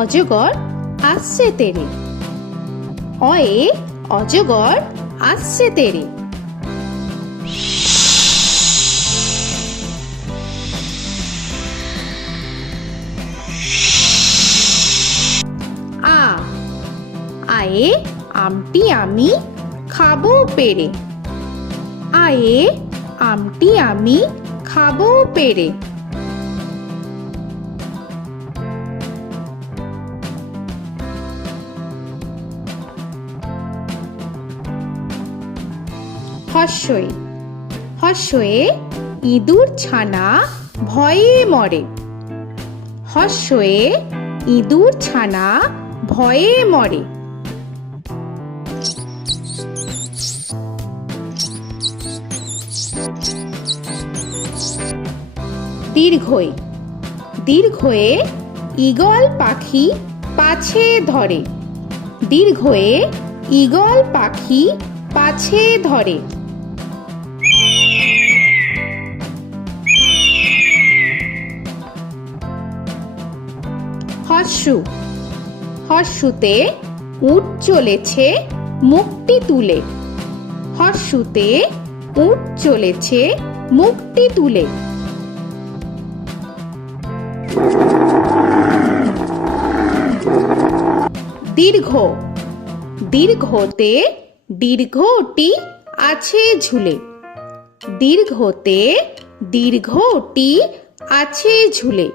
অজগর আসছে তেরে। অয়ে অজগর আসছে তেরে। আ আয়ে আমটি আমি খাবো পেরে। আয়ে আমটি আমি খাবো পেরে। হর্ষই হর্ষয়ে ইঁদুর ছানা ভয়ে মরে। হর্ষয়ে ইঁদুর ছানা ভয়ে মরে। দীর্ঘই দীর্ঘয়ে ঈগল পাখি পাছে ধরে। দীর্ঘয়ে ঈগল পাখি পাছে ধরে। হর্ষু হর্ষুতে উট চলেছে মুখটি তুলে। হর্ষুতে উট চলেছে মুখটি তুলে। দীর্ঘ দীর্ঘতে দীর্ঘটি আছে ঝুলে। দীর্ঘতে দীর্ঘটি আছে ঝুলে।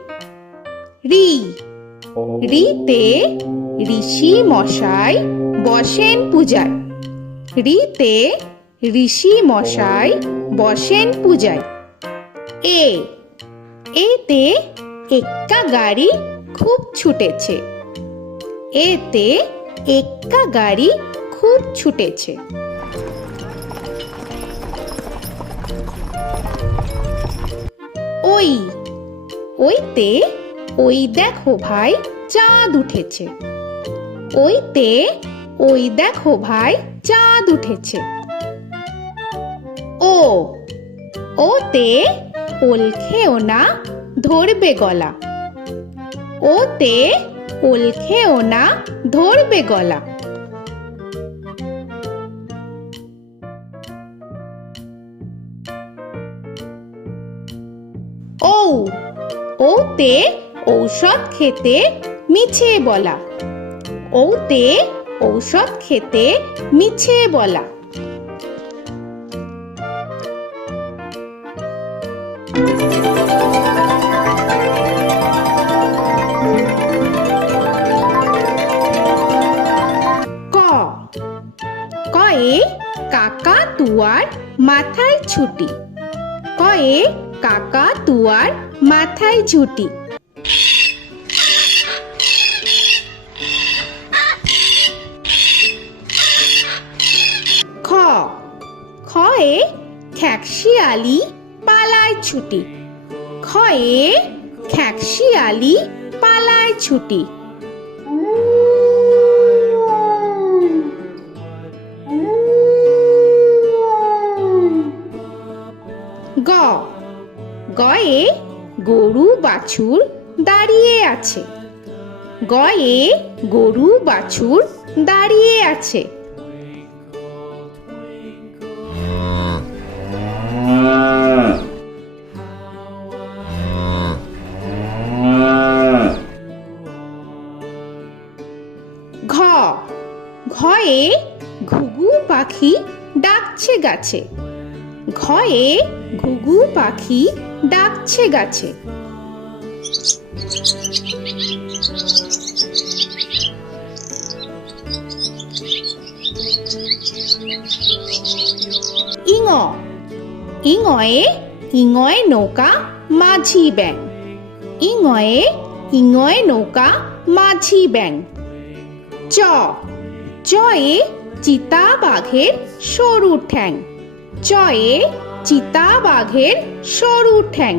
রি রিতে ঋষি মশাই বসেন পূজায়। রিতে ঋষি মশাই বসেন পূজায়। এ এতে এক্কা গাড়ি খুব ছুটেছে। এতে এক্কা গাড়ি খুব ছুটেছে। ওই ওইতে ওই দেখো ভাই চাঁদ উঠেছে। ওইতে ওই দেখো ভাই চাঁদ উঠেছে। ও ওতে ওল খেও না ধরবে গলা। ওতে ওল খেও না ধরবে গলা। ঔ ওতে ঔষধ খেতে মিছে বলা। ওতে ঔষধ খেতে মিছে বলা। ক কয়ে কাকা তুয়ার মাথায় ছুটি। কয়ে কাকা তুয়ার মাথায় ঝুটি। খ খয়ে খ্যাকশিয়ালি পালায় ছুটি। খয়ে খ্যাকশিয়ালি পালায় ছুটি। গ গয়ে গরু বাছুর দাঁড়িয়ে আছে। গয়ে গরু বাছুর দাঁড়িয়ে আছে। ঘ ঘয়ে ঘুঘু পাখি ডাকছে গাছে। ঘয়ে ঘুঘু পাখি ডাকছে গাছে। ইঙ ইঙয়ে ইঙয়ে নৌকা মাঝি ব্যাং। ইঙয়ে ইঙয়ে নৌকা মাঝি ব্যাং। চ চয়ে চিতা বাঘের সরু ঠ্যাং। চয়ে চিতা বাঘের সরু ঠ্যাং।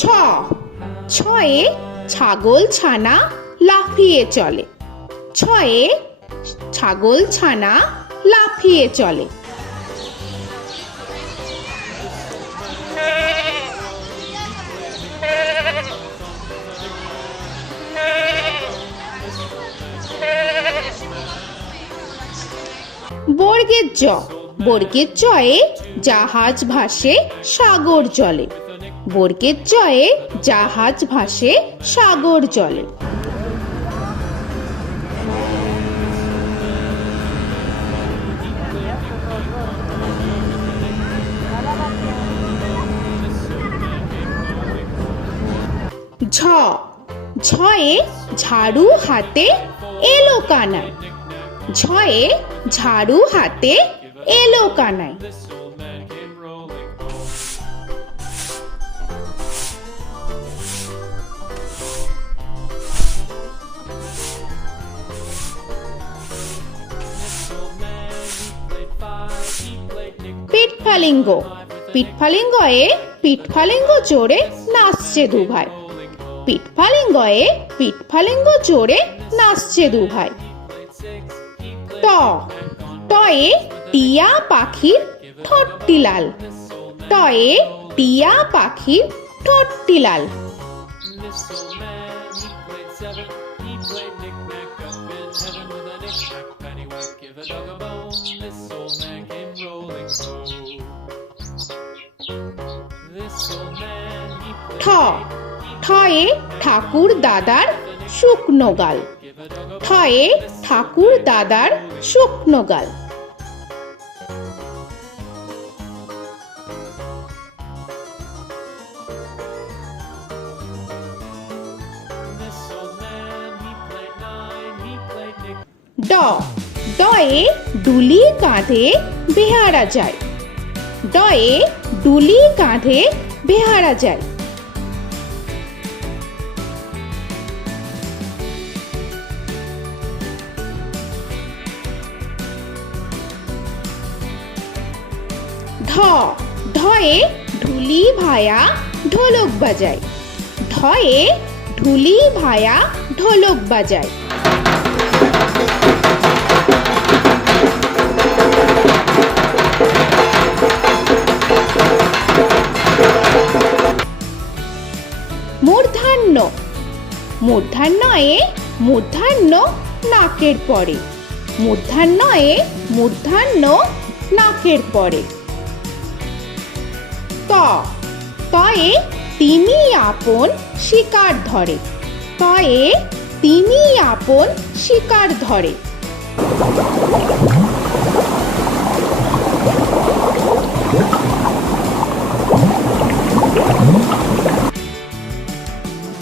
ছ ছয়ে ছাগল ছানা লাফিয়ে চলে। ছয়ে ছাগল ছানা লাফিয়ে চলে। বর্গের জ, বর্গের জয়ে জাহাজ ভাসে সাগর জলে। বর্গের জয়ে জাহাজ ভাসে সাগর জলে। ঝ, ঝয়ে ঝাড়ু হাতে এলো কানাই। ঝয়ে ঝাড়ু হাতে এলো কানাই। পিঠফালিঙ্গ, পিঠফালিঙ্গয়ে পিঠফালিঙ্গ জোরে নাচছে দুভাই। পিঠফালিঙ্গয়ে পিঠফালিঙ্গ জোরে নাচছে দুভাই। ট, টয়ে টিয়া পাখির ঠোঁটটি লাল। টয়ে টিয়া পাখির ঠোঁটটি লাল। ঠ, ঠয়ে ঠাকুর দাদার শুকনো গাল। ঠয়ে ঠাকুর দাদার শুকনো গাল। ড, ডয়ে ডুলি কাঁধে বেহারা যায়। ডয়ে ডুলি কাঁধে বেহারা যায়। ঢ, ঢয়ে ঢুলি ভায়া ঢোলক বাজায়। ঢয়ে ঢুলি ভায়া ঢোলক বাজায়। মূর্ধন্য, মূর্ধন্যয়ে মূর্ধন্য নাকের পরে। মূর্ধন্যয়ে মূর্ধন্য নাকের পরে। ত, তয়ে তিনি আপন শিকার ধরে। তয়ে তিনি আপন শিকার ধরে।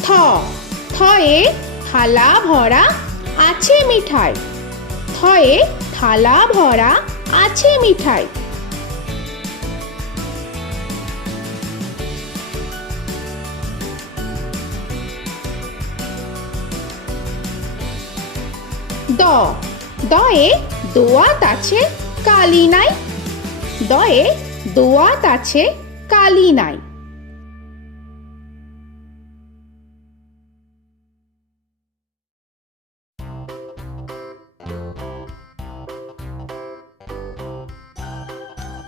থ, থয়ে থালা ভরা আছে মিঠাই। থয়ে থালা ভরা আছে মিঠাই। দ, দয়ে দোয়াত আছে কালি নাই। দয়ে দোয়াত আছে কালি নাই।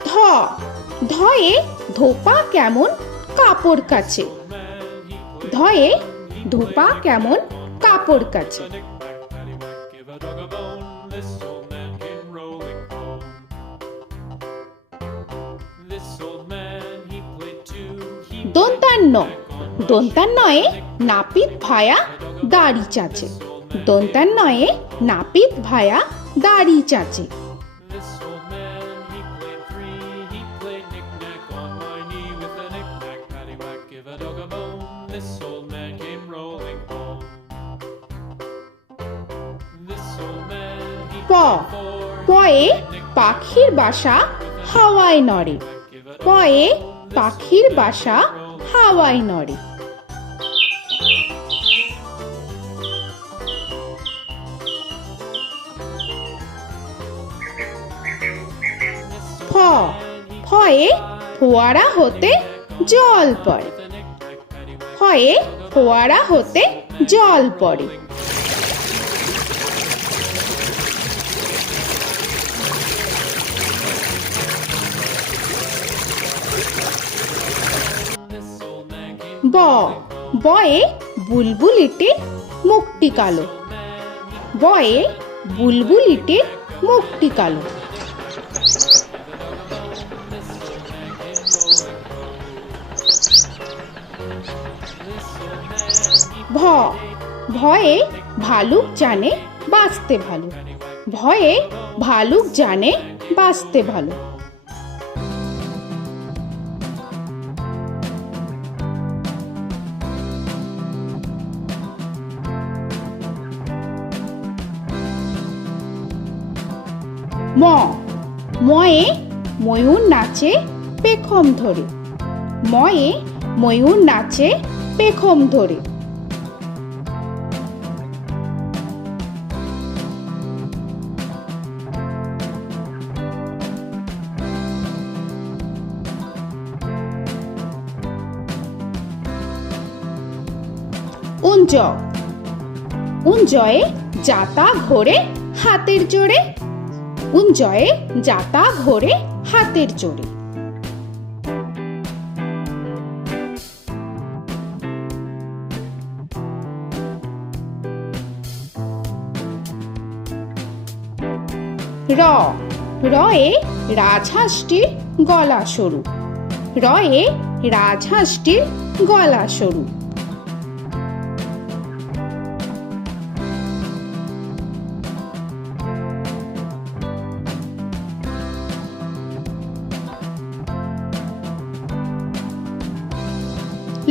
ধ, ধয়ে ধোপা কেমন কাপড় কাচে। ধয়ে ধোপা কেমন কাপড় কাচে। দন্তান্ন, দন্তান্নয়ে নাপিত ভায়া দাড়ি চাচে। দন্তান্নয়ে নাপিত ভায়া দাড়ি চাচে। প, পয়ে পাখির বাসা হাওয়ায় নড়ে। পয়ে পাখির বাসা হাওয়ায় নড়ে। ফ, ফয়ে ফোয়ারা হতে জল পড়ে। ফয়ে ফোয়ারা হতে জল পড়ে। ব বয়ে বুলবুলিটির মুখটি কালো। বয়ে বুলবুলিটির মুখটি কালো। ভ ভয়ে ভালুক জানে বাঁচতে ভালো। ভয়ে ভালুক জানে বাঁচতে ভালো। ম ময়ে ময়ূর নাচে পেখম ধরে। ময়ে ময়ূর নাচে পেখম ধরে। উঞ্জ উঞ্জয়ে যাতা ঘোরে হাতের জোরে। উঞ্জয়ে যাতা ঘোরে হাতের জোরে। র রয়ে রাজহাঁসটির গলা সরু। রয়ে রাজহাঁসটির গলা সরু।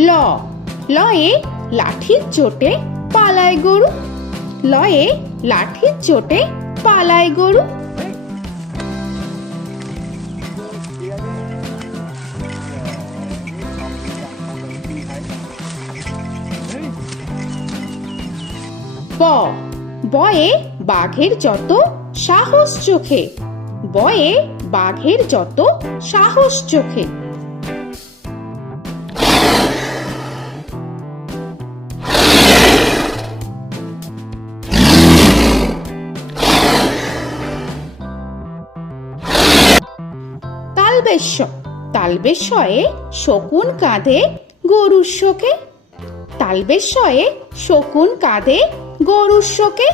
ল লয়ে লাঠির চোটে পালায় গরু। লয়ে লাঠির চোটে পালায় গরু। ব বয়ে বাঘের যত সাহস চোখে। বয়ে বাঘের যত সাহস চোখে। তালবেশ্য তালবেশ্যয়ে শকুন কাঁধে গরুর শোকে। তালবেশ্যয়ে শকুন কাঁধে গরুর শোকে।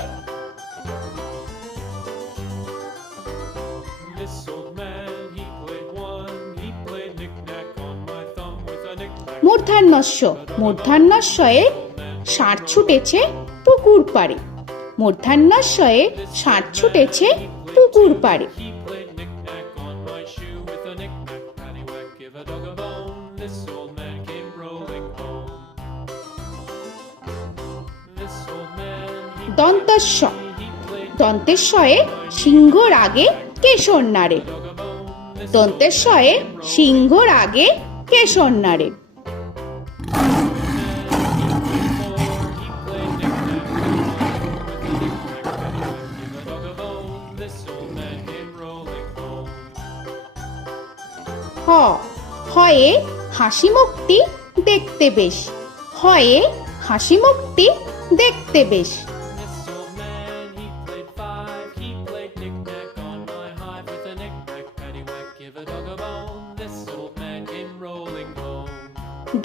মূর্ধন্যস্য মূর্ধন্যস্বয়ে ষাঁড় ছুটেছে পুকুর পাড়ে। মূর্ধন্যস্বয়ে ষাঁড় ছুটেছে পুকুর পাড়ে। দন্তস্ব দন্তেশ্বয়ে সিংহর আগে কেশর নাড়ে। দন্তেশ্বয়ে সিংহর আগে কেশর নাড়ে। হ হয়ে হাসি মুখটি দেখতে বেশ। হয়ে হাসি মুখটি দেখতে বেশ।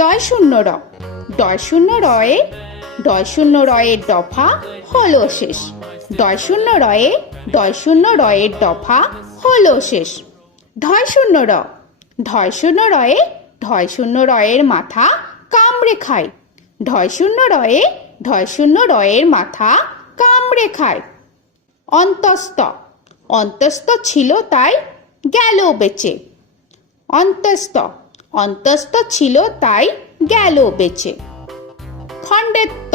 ডয় শূন্য র ডয় শূন্য রয়ে ডয় শূন্য রয়ের দফা হলো শেষ। ডয় শূন্য রয়ে ডয় শূন্য রয়ের দফা হলো শেষ। ঢয় শূন্য র ঢয় শূন্য রয়ে ঢয় শূন্য রয়ের মাথা কামড়ে খায়। ঢয় শূন্য রয়ে ঢয় শূন্য রয়ের মাথা কামড়ে খায়। অন্তস্থ অন্তস্থ ছিল তাই গেল বেঁচে। অন্তস্থ অন্তস্থ ছিল তাই গেল বেঁচে। খণ্ডেত্ব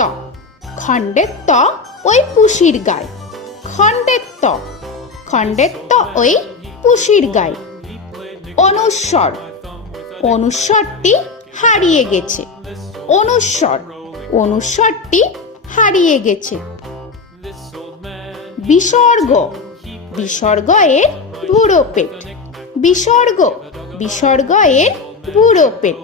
খণ্ডেত্ব ওই পুষির গায়। খণ্ডেত্ব খণ্ডেত্ব ওই পুষির গায়। অনুস্বর অনুস্বরটি হারিয়ে গেছে। অনুস্বর অনুস্বরটি হারিয়ে গেছে। বিসর্গ বিসর্গ এর বুড়ো পেট। বিসর্গ বিসর্গ এর বুড়ো পেট।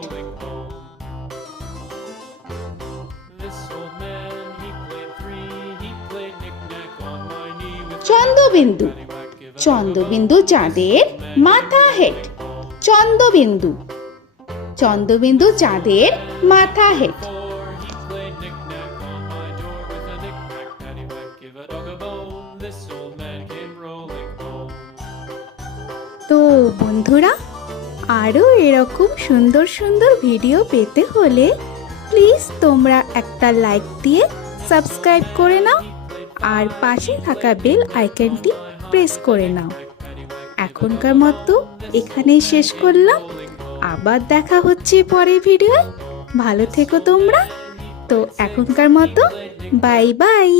চন্দ্রবিন্দু চন্দ্রবিন্দু চাঁদের মাথা হেট। চন্দ্রবিন্দু চন্দ্রবিন্দু চাঁদের মাথা হেড। তো বন্ধুরা, আরও এরকম সুন্দর সুন্দর ভিডিও পেতে হলে প্লিজ তোমরা একটা লাইক দিয়ে সাবস্ক্রাইব করে নাও আর পাশে থাকা বেল আইকনটি প্রেস করে নাও। এখনকার মতো এখানেই শেষ করলাম, আবার দেখা হচ্ছে পরের ভিডিও। ভালো থেকো তোমরা। তো এখনকার মতো বাই বাই।